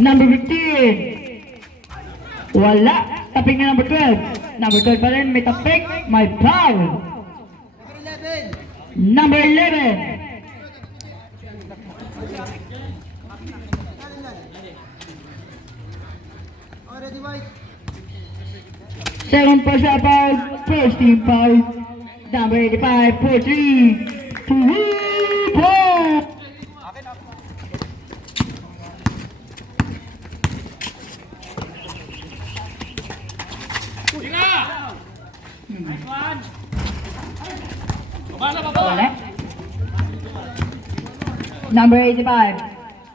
Number 15. Wala. Tapik na number 12. Number 12 pa rin. May tapik. May foul. Number 11. Second personal foul. First team foul. Number 85. 4-3. 2-4. Wala. Number 85.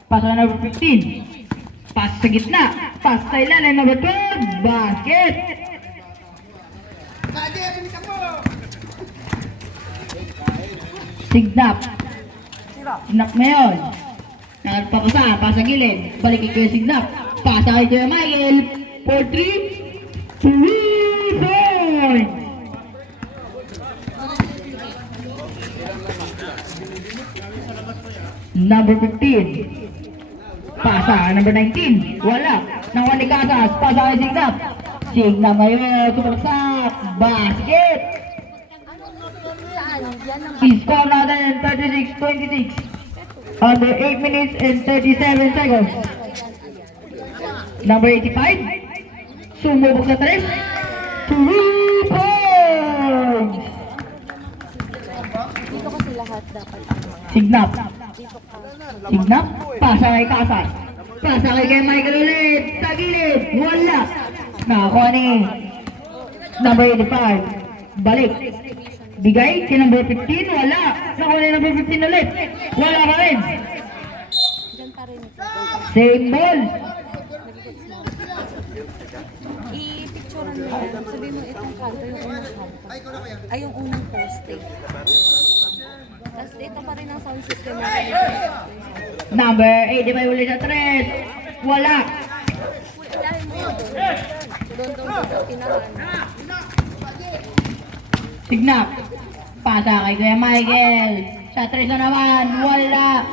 Pasok na number 15. Pass sa gitna. Pass sa ilalim. Number 12. Basket. Signap. Signap ngayon. Nagpapasa. Pass sa gilid. Balik kay Signap. Pass kay Kuya Michael. 4-3. 3 points. Number 15. Pasa, number 19. Wala. Nawali Casas. Pasa kay Signap. Signap ngayon. Sumaksak. Basket. Score natin 36-26. Under 8 minutes and 37 seconds. Number 85. Sumubok sa 3. 3 points. Dito kasi lahat dapat ang mga Signap. dito ka. Signap. Pasa kay Casas. Pasa kay Michael ulit. Sa gilid. Wala. Nakakuha ni number 85. Balik. Bigay kay number 15. Wala. Nakuha ni number 15 ulit. Wala pa rin. Diyan pa rin ito. Same ball. I-picturean mo yan. Sabihin mo itong kanto, yung unang kanto. Ay, yung unang poste. Tapos dito pa rin ang sound system natin. Number 85 ulit sa 3. Wala. Dahil mo yun doon. Doon, tinahan. Signap. Pasa kay Kuya Michael. Sa 3 na naman. Wala.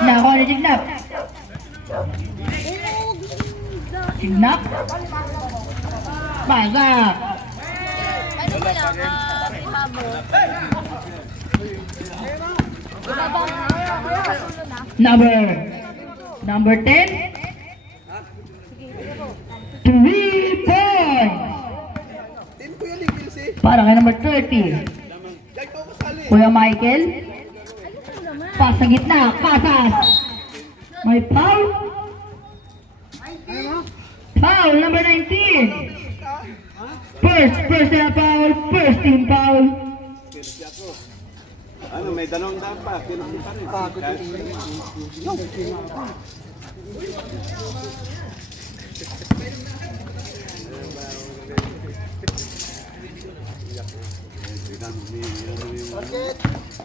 Nakuha ni Signap. Signap. Pasa. Ano mo lang, ibabo. Ibabo na. Number 10. 3 points. Para kay number 30. Kuya Michael. Pass sa gitna. Casas. May foul. Foul number 19. First na foul. First team foul. Ano, may dalawang daan pa. Pinakita pa rin. Pagod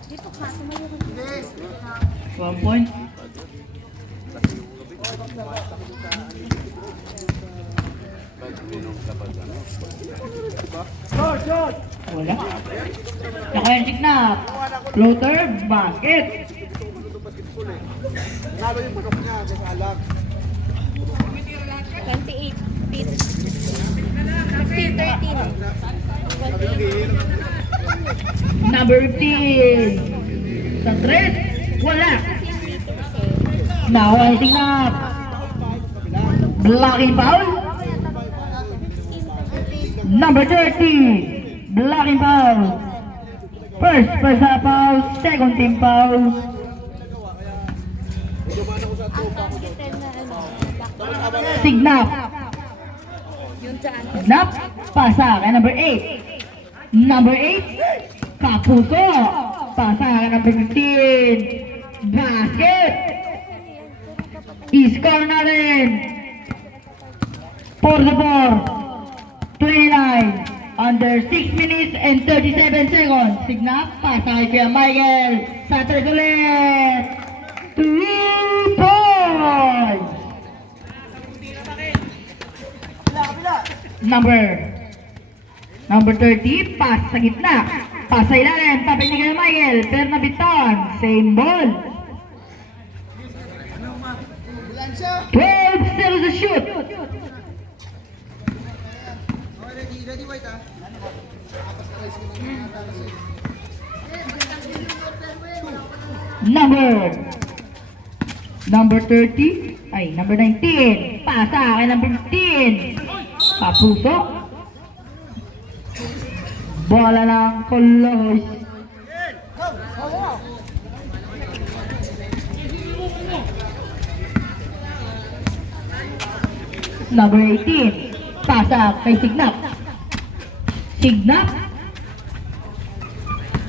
Dito ka, sumayo ko. 1 point. Wala. Nakuha yung Signap. Floater. Basket. Nalo yung manok niya, sa alag. 28 feet. 15, 13. 28. Number 15. Sa 3. Wala. Nakuha yung Signap. Blocking foul. Number 30. Blocking foul. First foul. Second team foul. Signap. Yung dyan. Signap. Pasa kay number 8. Number 8. Kapuso. Pasa kay number 15. Basket. I-score natin. 4-4. 29. Under 6 minutes and 37 seconds. Signap. Pasa kay Kuya Michael. Satters ulit. 3 points. Number 30, pass sa gitna. Pass sa ilalim, tapos ni Kuya Michael, pero nabitawan. Same ball. 12-0 sa shoot. Number 30, ay, number 19. Pasa kay number 15. Papuso. Bola ng Colos. Number 18. Pasa kay Signap. Signap.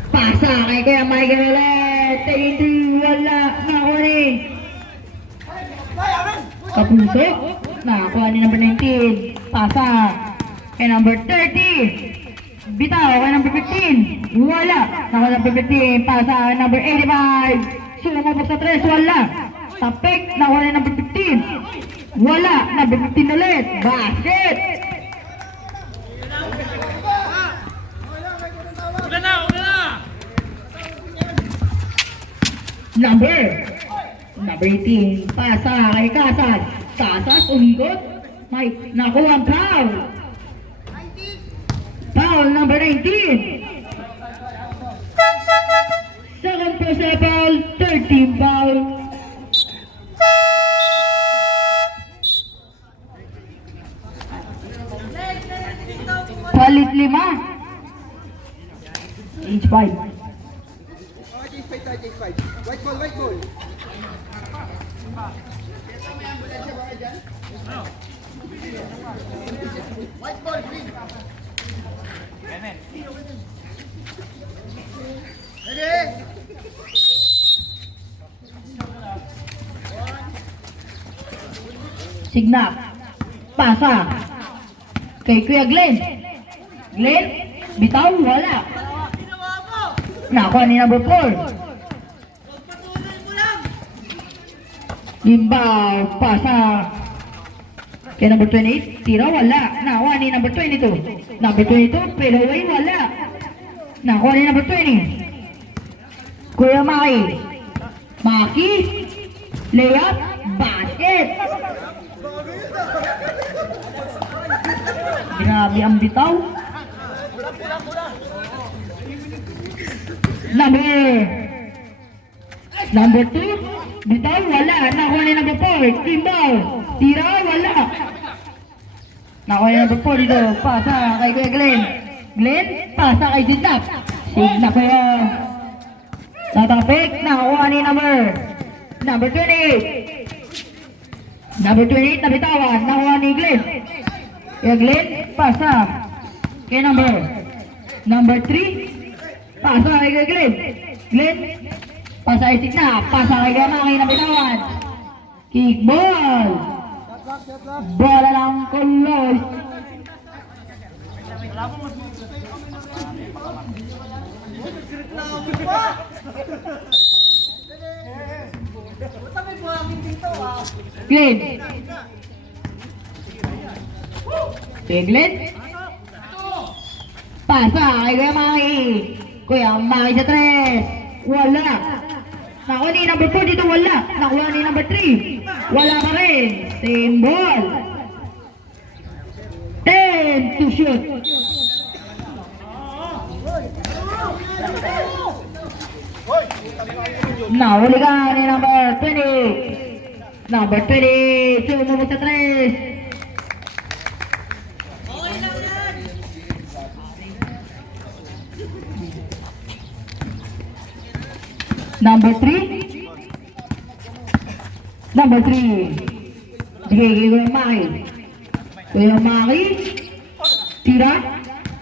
Pasa kay Kuya Michael ulit. Taking 3, wala. Nakunin. Kapuso. Nakakuha ni number 19. Pasa kay number 30. Bitaw kay number 15. Wala. Nakuha number 15. Pasa kay number 85. Sumabog sa 3. Wala. Tapik. Nakuha ni number 15. Wala. Number 15 ulit. Basket. Number 18. Pasa kay Casas. Casas umikot. May nakuha ang foul. Foul number 19. Second personal foul. 13 foul. Palit 5. Inch 5. White ball. Green. Ready? Signap. Pasa kay Kuya Glenn. Glenn, bitaw, wala. Nakuha ni number 4. Limbaw, pasa kay number 28, tira, wala. Nakuha ni number 22. Number 22, fail away, wala. Nakuha ni number 20. Kuya Maki, layup, basket. Grabe ang bitaw. Number 2, bitaw, wala. Nakuha ni number 4, Timbaw, tira, wala. Nakuha ni number 4 dito, pasa kay Kuya Glenn. Glenn, pasa kay Signap. Signap kayo. Tatapik, nakuha ni number 28. Number 28 na bitawan, nakuha ni Glenn. Kaya Glenn, pasa kay number 3. Pasa kay Glenn. Glenn, pasa kay Signap. Pasa kay Gamaki na bitawan. Kickball. Bola ng Colos. Glenn. Glenn. Pasa kay Kuya Maki sa 3. Wala. Nakuha ni number 4 dito, wala. Nakuha ni number 3. Wala pa rin. Same ball. 10 to shoot. Nahuli ka ni number 20. Number 20. Sumubog sa 3. Number 3. Number 3. Sige, Kuya Maki. Kuya Maki. Tira.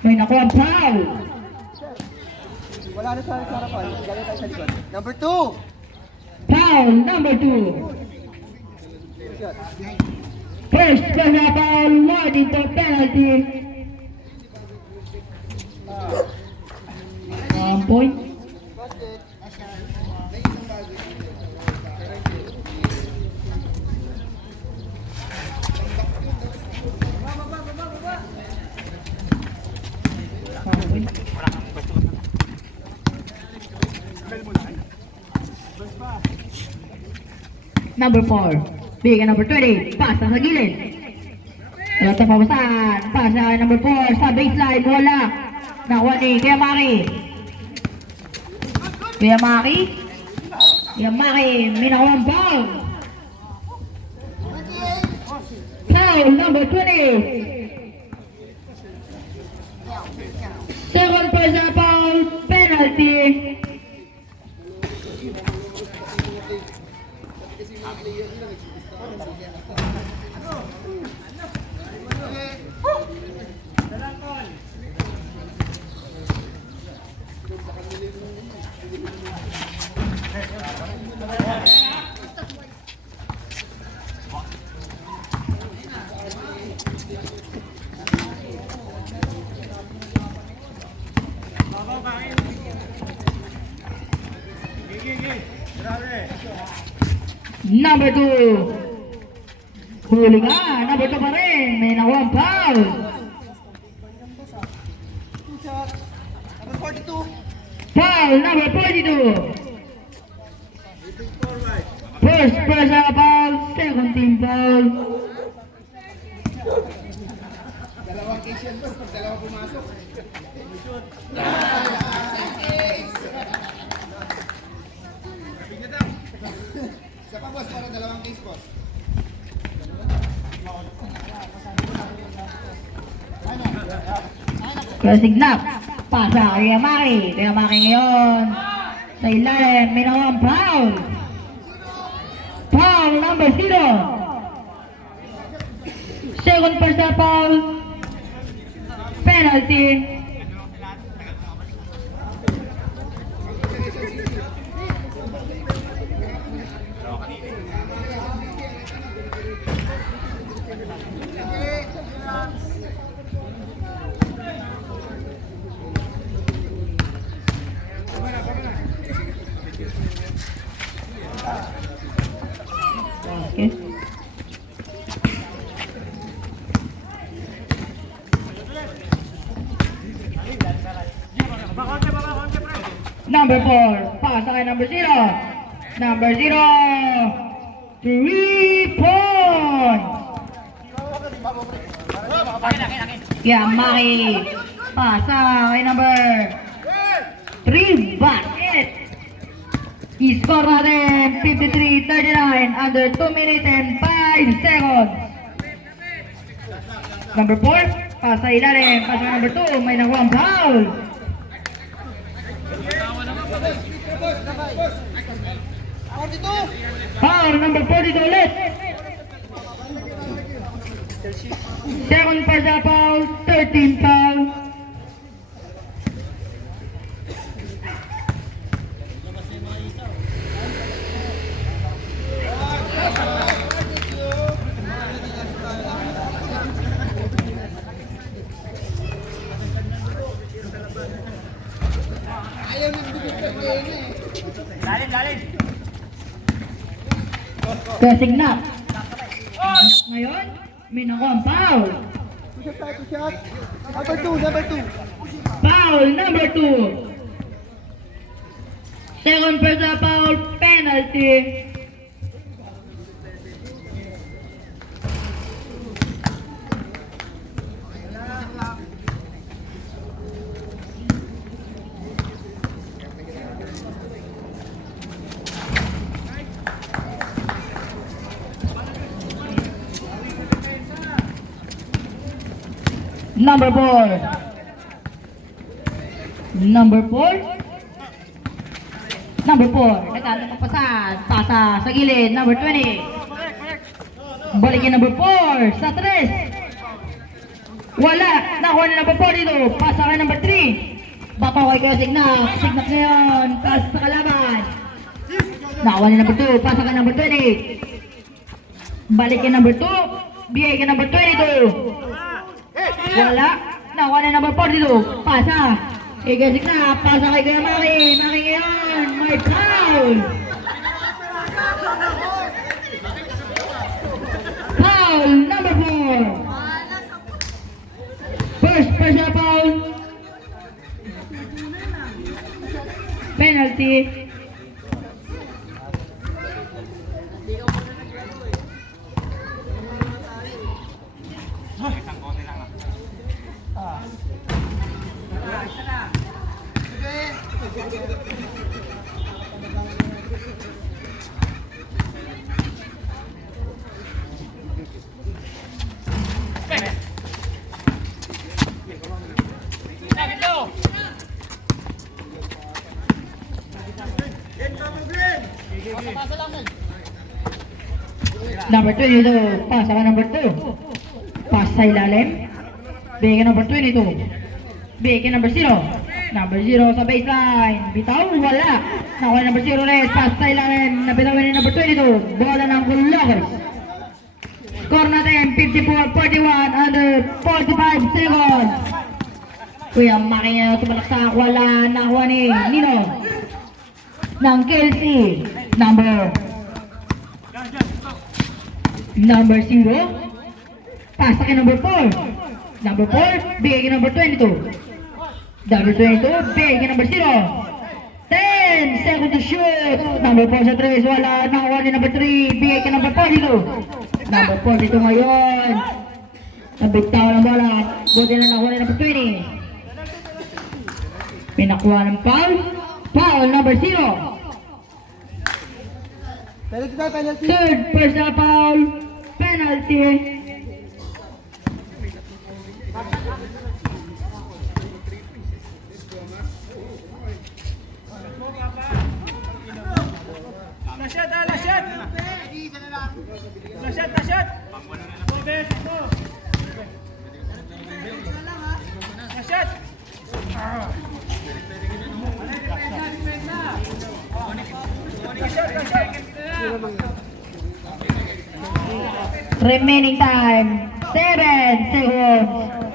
May nakuha ang foul. Wala na sa harapan. Galing tayo sa likod. Number 2. Foul number 2. First personal foul, one into penalty. Point. number 4. Bigay number 20. Pasa sa gilid. Wala sa pabasan. Pasa kay number 4 sa baseline. Wala. Nakuha ni Kuya Maki. Kuya Maki. Kuya Maki. May nakuha ang foul. Foul number 20. Second personal foul, penalty. Number 2. Huli ka. Number 2 pa rin. May nakuha ang foul. Two shots. Number 42. Foul number 42. First personal foul, second team foul. Dalawang case yan, boss. Pag dalawa pumasok. Isa pa, boss. Para dalawang case, boss. Crossing knock. Pasa kay Yamaki. Kay Yamaki ngayon. Sa ilalim, may nakuha ang foul. Foul number 0. Second personal foul. Penalty. Okay. Number 4, pasa kay number 0. Number 0, 3 points. Yamaki, pasa kay number 3, basket. I-score natin 53-39 under 2 minutes and 5 seconds. Number 4, pasa ilalim, pasa kay number 2, may nakuha ang foul. Foul number 42 ulit. Second personal foul, 13 foul. Ayaw nang bigit ka eh. Crossing knock. Ngayon, may nakuha ang foul. Two shots tayo, two shots. Number 2, number 2. Foul number 2. Second personal foul, penalty. Number 4. Number 4. Number 4. Nagtatang pasan. Pasa sa gilid. Number 20. Balikin number 4. Sa 3. Wala. Nakuha na number 4 dito. Pasa kay number 3. Bato kay Kuya Signak. Signak ngayon. Pasa sa kalaban. Nakuha ni number 2. Pasa kay number 20. Balikin number 2. Bigay kay number 22. Wala. Nakuha na number 4 dito. Pasa. Igasik na. Pasa kay Kuya Maki. Maki ngayon. May foul. Foul number 4. First personal foul. Penalty. Number 22, pass sa number 2. Pass sa ilalim. Bigay number 22. Bigay number 0. Number 0 sa baseline. Bitaw, wala. Nakuha number 0 ulit. Pass sa ilalim. Nabitawan ni number 22. Bola ng Lockers. Score natin 54-41 under 45 seconds. Kuya Maki niya tumalaksak. Wala. Nakuha ni Nino. Ng Kelsey. Number 0. Pass sa number 4. Number 4, bigay kay number 22. Number 22, bigay kay number 0. 10 seconds to shoot. Number 4 sa 3, wala. Nakuha ni number 3, bigay kay number 42. Number 42 ngayon. Nabigtaw ng bola. Buti na nakuha ni number 20. Pinakuha ng foul. Foul number 0. Penalty tayo, penalty. Third personal foul. Penalty. Remaining time 7 seconds.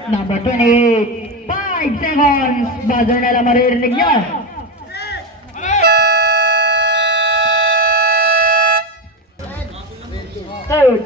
Number 28, 5 seconds. Buzzer na lang maririnig nyo. Third